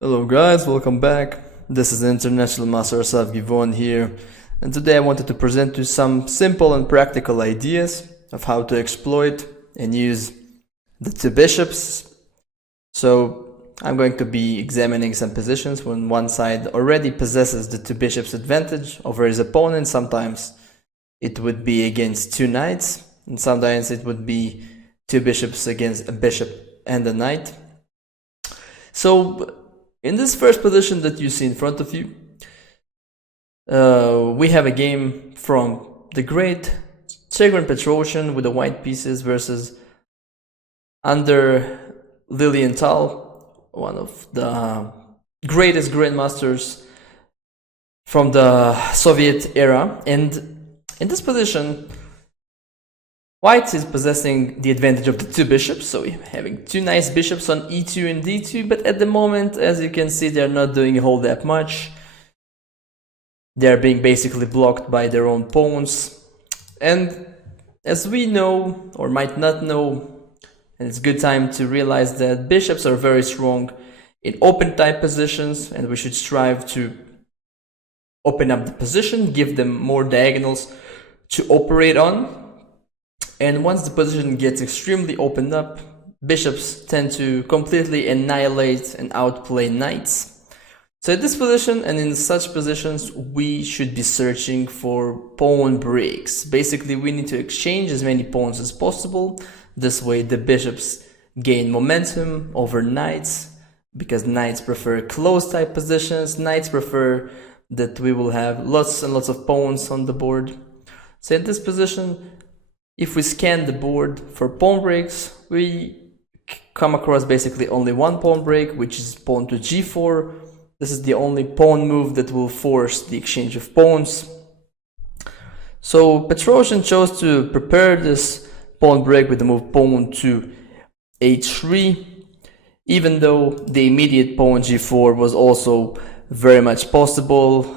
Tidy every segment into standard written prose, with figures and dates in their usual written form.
Hello guys, welcome back. This is International Master Asaf Givon here, and today I wanted to present you some simple and practical ideas of how to exploit and use the two bishops. So I'm going to be examining some positions when one side already possesses the two bishops advantage over his opponent. Sometimes it would be against two knights, and sometimes it would be two bishops against a bishop and a knight. So in this first position that you see in front of you, we have a game from the great Tigran Petrosian with the white pieces versus under Lilienthal, one of the greatest grandmasters from the Soviet era. And in this position, white is possessing the advantage of the two bishops, so we're having two nice bishops on e2 and d2, but at the moment, as you can see, they're not doing a whole that much. They're being basically blocked by their own pawns. And as we know, or might not know, and it's a good time to realize that bishops are very strong in open type positions, and we should strive to open up the position, give them more diagonals to operate on. And once the position gets extremely opened up, bishops tend to completely annihilate and outplay knights. So in this position and in such positions, we should be searching for pawn breaks. Basically, we need to exchange as many pawns as possible. This way the bishops gain momentum over knights, because knights prefer close type positions. Knights prefer that we will have lots and lots of pawns on the board. So in this position, if we scan the board for pawn breaks, we come across basically only one pawn break, which is pawn to g4. This is the only pawn move that will force the exchange of pawns. So Petrosian chose to prepare this pawn break with the move pawn to h3, even though the immediate pawn g4 was also very much possible.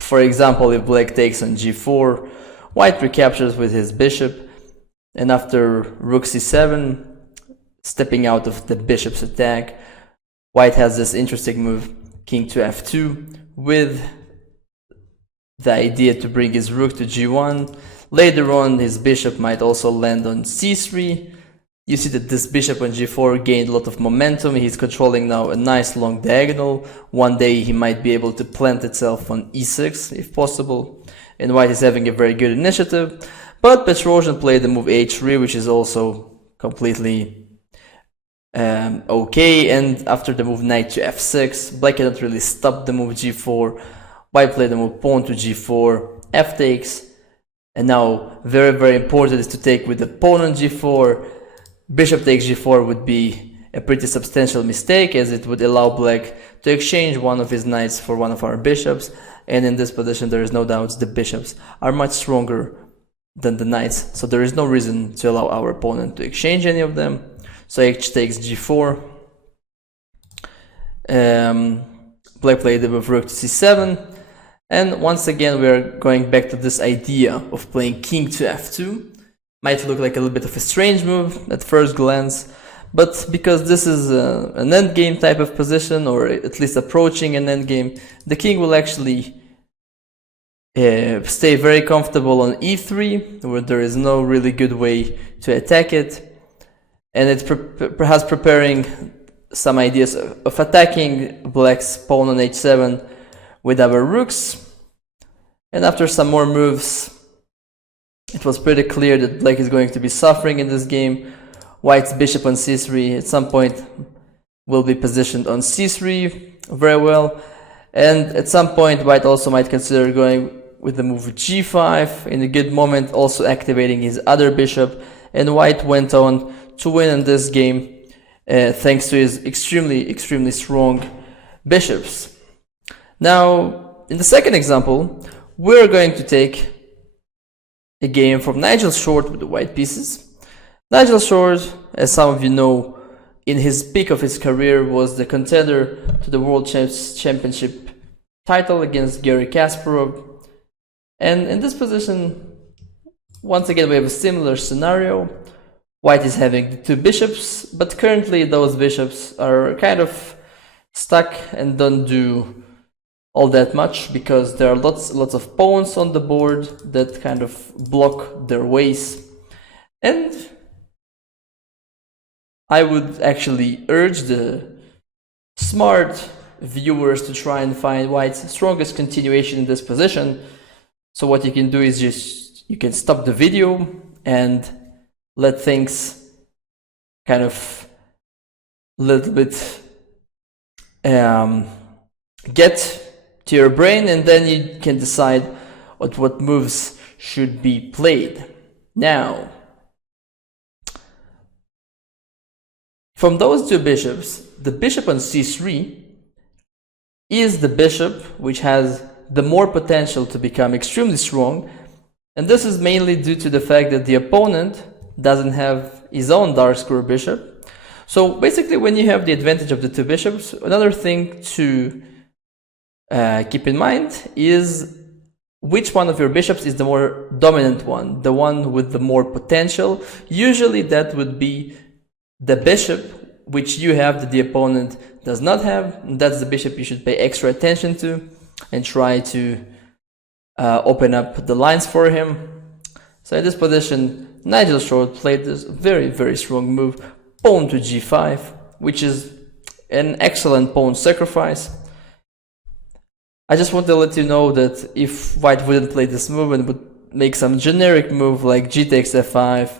For example, if black takes on g4, white recaptures with his bishop, and after rook c7, stepping out of the bishop's attack, white has this interesting move, king to f2, with the idea to bring his rook to g1. Later on, his bishop might also land on c3. You see that this bishop on g4 gained a lot of momentum. He's controlling now a nice long diagonal. One day he might be able to plant itself on e6 if possible. And white is having a very good initiative, but Petrosian played the move h3, which is also completely okay. And after the move knight to f6, black cannot really stop the move g4. White played the move pawn to g4, f takes, and now very important is to take with the pawn on g4. Bishop takes g4 would be a pretty substantial mistake, as it would allow black to exchange one of his knights for one of our bishops. And in this position, there is no doubt the bishops are much stronger than the knights, so there is no reason to allow our opponent to exchange any of them. So h takes g4. Black played the move rook to c7, and once again we are going back to this idea of playing king to f2. Might look like a little bit of a strange move at first glance, but because this is an endgame type of position, or at least approaching an endgame, the king will actually stay very comfortable on e3, where there is no really good way to attack it, and it's perhaps preparing some ideas of attacking black's pawn on h7 with our rooks. And after some more moves, it was pretty clear that black is going to be suffering in this game. White's bishop on c3 at some point will be positioned on c3 very well, and at some point white also might consider going with the move g5 in a good moment, also activating his other bishop, and white went on to win in this game thanks to his extremely strong bishops. Now in the second example, we're going to take a game from Nigel Short with the white pieces. Nigel Short, as some of you know, in his peak of his career was the contender to the World Championship title against Garry Kasparov. And in this position, once again we have a similar scenario. White is having the two bishops, but currently those bishops are kind of stuck and don't do all that much because there are lots of pawns on the board that kind of block their ways. And I would actually urge the smart viewers to try and find white's strongest continuation in this position. So what you can do is you can stop the video and let things kind of a little bit get to your brain, and then you can decide what moves should be played. Now, from those two bishops, the bishop on c3 is the bishop which has the more potential to become extremely strong, and this is mainly due to the fact that the opponent doesn't have his own dark square bishop. So basically, when you have the advantage of the two bishops, another thing to keep in mind is which one of your bishops is the more dominant one, the one with the more potential. Usually that would be the bishop which you have that the opponent does not have. That's the bishop you should pay extra attention to and try to open up the lines for him. So in this position, Nigel Short played this very strong move, pawn to g5, which is an excellent pawn sacrifice. I just want to let you know that if white wouldn't play this move and would make some generic move like g takes f5,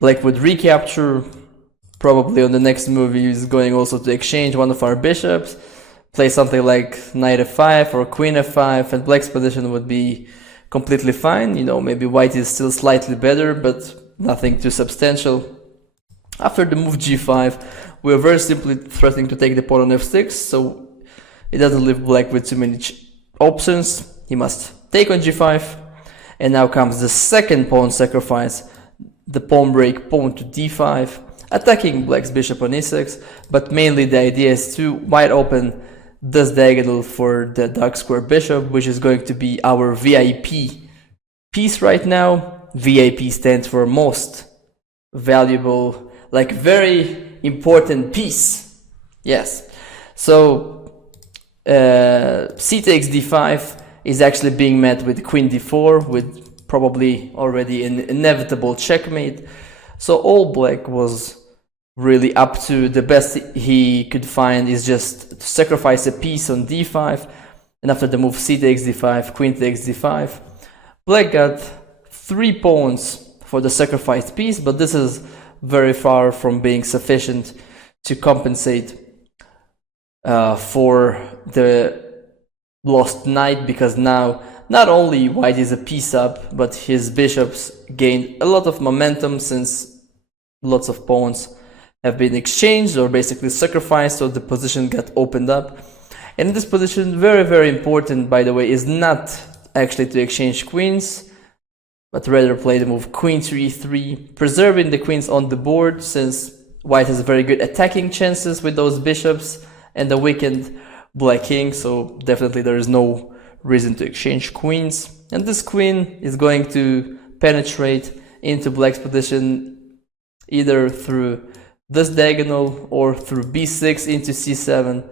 black would recapture. Probably on the next move he's going also to exchange one of our bishops, play something like knight f5 or queen f5, and black's position would be completely fine. You know, maybe white is still slightly better, but nothing too substantial. After the move g5, we are very simply threatening to take the pawn on f6, so it doesn't leave black with too many options. He must take on g5, and now comes the second pawn sacrifice, the pawn break, pawn to d5, attacking black's bishop on e6, but mainly the idea is to wide open this diagonal for the dark square bishop, which is going to be our VIP piece right now. VIP stands for most valuable, like very important piece. Yes. So c takes d5 is actually being met with queen d4, with probably already an inevitable checkmate. So all black was really up to the best he could find is just to sacrifice a piece on d5, and after the move c takes d5, queen takes d5, black got 3 pawns for the sacrificed piece, but this is very far from being sufficient to compensate for the lost knight, because now not only white is a piece up, but his bishops gained a lot of momentum since lots of pawns have been exchanged or basically sacrificed, so the position got opened up. And in this position, very important, by the way, is not actually to exchange queens, but rather play the move queen to e3, preserving the queens on the board, since white has very good attacking chances with those bishops and the weakened black king, so definitely there is no reason to exchange queens. And this queen is going to penetrate into black's position either through this diagonal or through b6 into c7,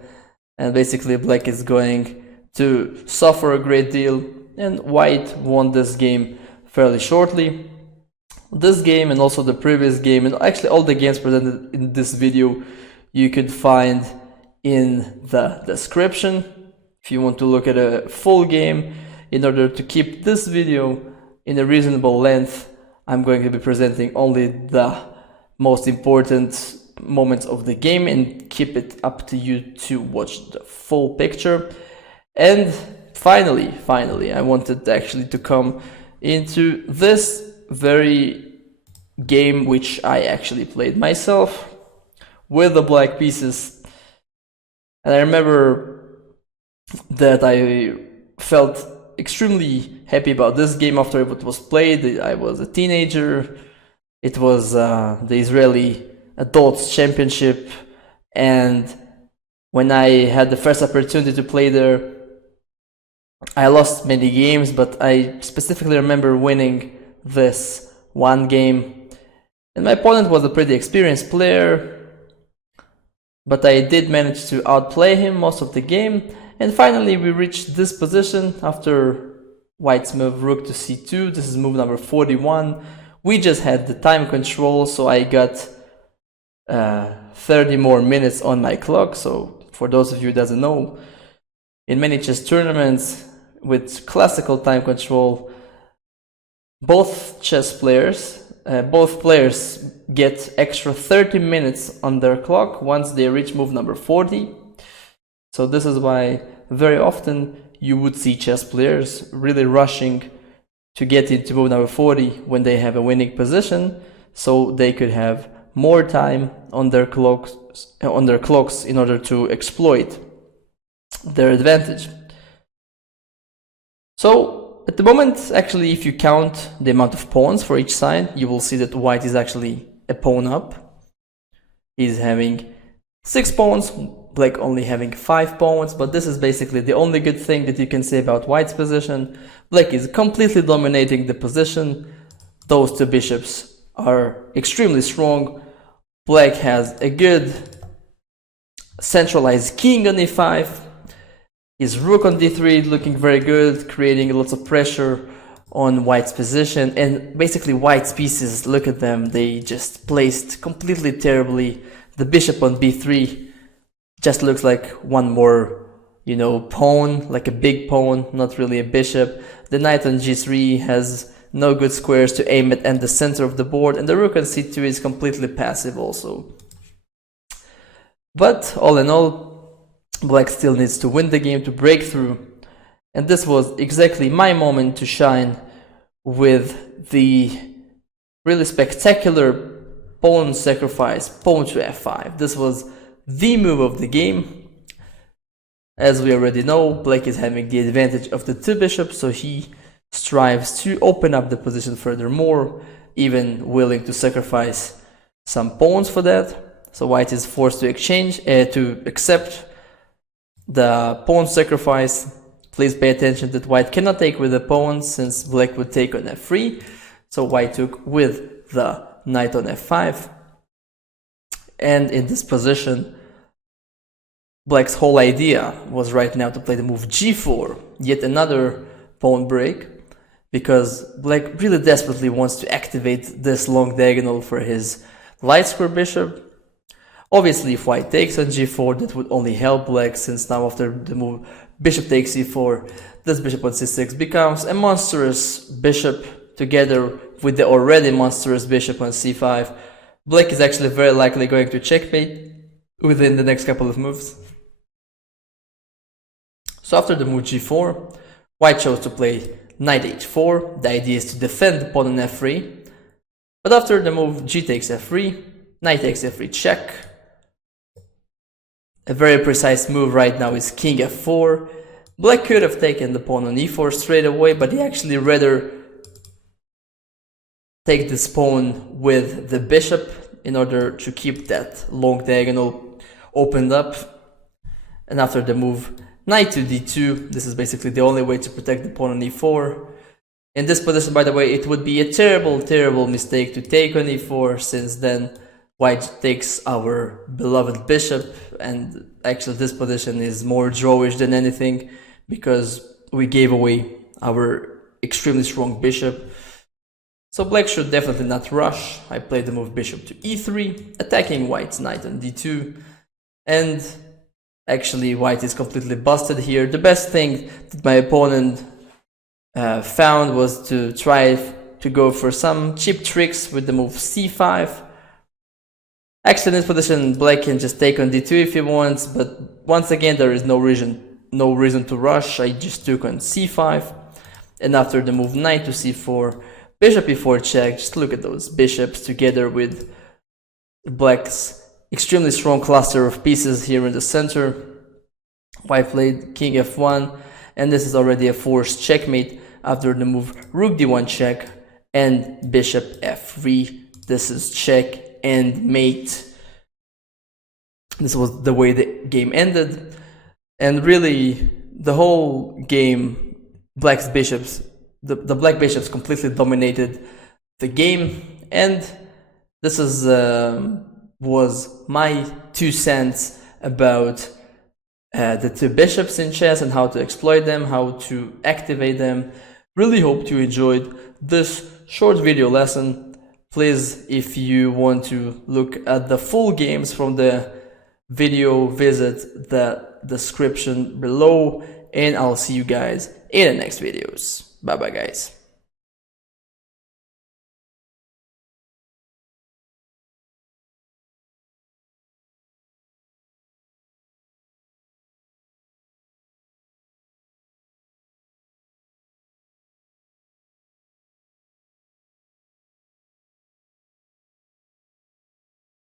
and basically black is going to suffer a great deal, and white won this game fairly shortly. This game and also the previous game, and actually all the games presented in this video, you could find in the description if you want to look at a full game. In order to keep this video in a reasonable length, I'm going to be presenting only the most important moments of the game and keep it up to you to watch the full picture. And finally, I wanted actually to come into this very game which I actually played myself with the black pieces. And I remember that I felt extremely happy about this game after it was played. I was a teenager. It was the Israeli Adults Championship, and when I had the first opportunity to play there, I lost many games, but I specifically remember winning this one game. And my opponent was a pretty experienced player. but I did manage to outplay him most of the game. And finally we reached this position after White's move rook to c2. This is move number 41. We just had the time control, so I got 30 more minutes on my clock. So for those of you who doesn't know, in many chess tournaments with classical time control, both players get extra 30 minutes on their clock once they reach move number 40. So this is why very often you would see chess players really rushing to get into move number 40 when they have a winning position, so they could have more time on their clocks in order to exploit their advantage. So at the moment, actually, if you count the amount of pawns for each side, you will see that White is actually a pawn up. He's having 6 pawns, Black only having 5 pawns, but this is basically the only good thing that you can say about White's position. Black is completely dominating the position. Those 2 bishops are extremely strong. Black has a good centralized king on e5. His rook on d3 looking very good, creating lots of pressure on White's position. And basically White's pieces, look at them, they just placed completely terribly. The bishop on b3 just looks like one more, pawn, like a big pawn, not really a bishop. The knight on g3 has no good squares to aim at and the center of the board, and the rook on c2 is completely passive also. But all in all, Black still needs to win the game to break through, and this was exactly my moment to shine with the really spectacular pawn sacrifice, pawn to f5. This was the move of the game. As we already know, Black is having the advantage of the 2 bishops, so he strives to open up the position furthermore, even willing to sacrifice some pawns for that. So White is forced to accept the pawn sacrifice. Please pay attention that White cannot take with the pawns since Black would take on f3. So White took with the knight on f5. And in this position, Black's whole idea was right now to play the move g4, yet another pawn break, because Black really desperately wants to activate this long diagonal for his light square bishop. Obviously, if White takes on g4, that would only help Black, since now after the move bishop takes e4, this bishop on c6 becomes a monstrous bishop together with the already monstrous bishop on c5. Black is actually very likely going to checkmate within the next couple of moves. So after the move g4, White chose to play knight h4. The idea is to defend the pawn on f3. But after the move g takes f3, knight takes f3 check. A very precise move right now is king f4. Black could have taken the pawn on e4 straight away, but he actually rather take this pawn with the bishop in order to keep that long diagonal opened up. And after the move knight to d2, this is basically the only way to protect the pawn on e4. In this position, by the way, it would be a terrible mistake to take on e4, since then White takes our beloved bishop, and actually this position is more drawish than anything, because we gave away our extremely strong bishop. So Black should definitely not rush. I played the move bishop to e3, attacking White's knight on d2, and actually White is completely busted here. The best thing that my opponent found was to try to go for some cheap tricks with the move c5. Actually, in this position, Black can just take on d2 if he wants, but once again, there is no reason to rush. I just took on c5, and after the move knight to c4, bishop e4 check. Just look at those bishops together with Black's extremely strong cluster of pieces here in the center. White played king f1, and this is already a forced checkmate after the move rook d1 check and bishop f3. This is check and mate. This was the way the game ended, and really the whole game, Black's bishops, the Black bishops completely dominated the game, and this is was my 2 cents about the two bishops in chess and how to exploit them, how to activate them. Really hope you enjoyed this short video lesson. Please, if you want to look at the full games from the video, visit the description below, and I'll see you guys in the next videos. Bye bye guys.